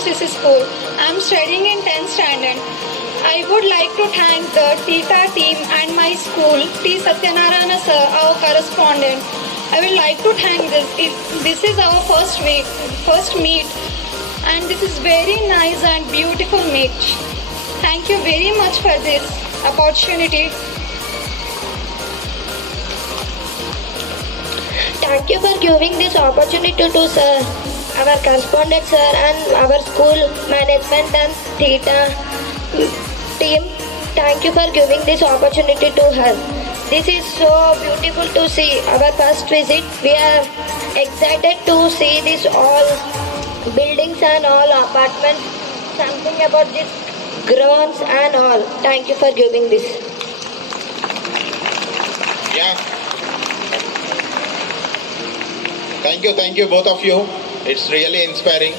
MMCC school. I am studying in 10th standard. I would like to thank the TITA team and my school, T. Satyanarayana sir, our correspondent. I would like to thank this. This is our first meet, and this is very nice and beautiful meet. Thank you very much for this opportunity. Thank you for giving this opportunity to sir, our correspondent sir, and our school management and TITA team. Thank you for giving this opportunity to us. This is so beautiful to see. Our first visit, we are excited to see this all buildings and all apartments. Something about this grounds and all. Thank you for giving this. Yeah. Thank you both of you. It's really inspiring.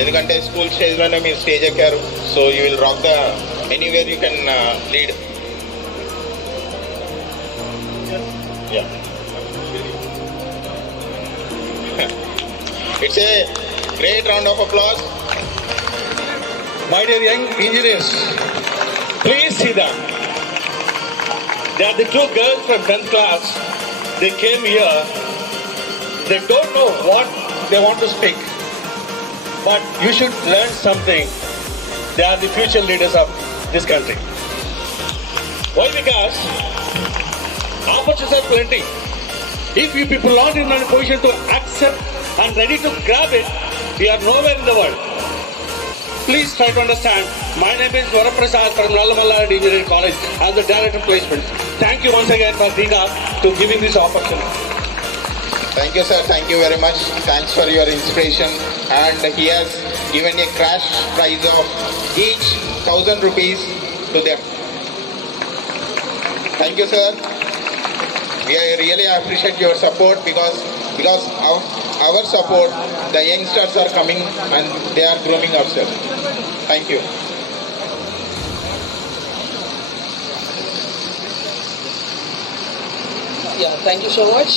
ఎందుకంటే school స్టేజ్లోనే మీరు stage ఎక్కారు. So you will rock the anywhere you can lead. It's a great round of applause. My dear young engineers, please see them. They are the two girls from 10th class. They came here. They don't know what they want to speak. But you should learn something. They are the future leaders of this country. Why? Because opportunities are plenty. If you people are not in a position to accept and ready to grab it, we are nowhere in the world. Please try to understand. My name is Varaprasad from Nallamala Engineering College. I am the Director of Placement. Thank you once again for TITA to giving this opportunity. Thank you, sir. Thank you very much. Thanks for your inspiration. And he has given a cash prize of each 1,000 rupees to them. Thank you, sir. We really appreciate your support because of our support, the youngsters are coming and they are grooming ourselves. Thank you. Yeah, thank you so much.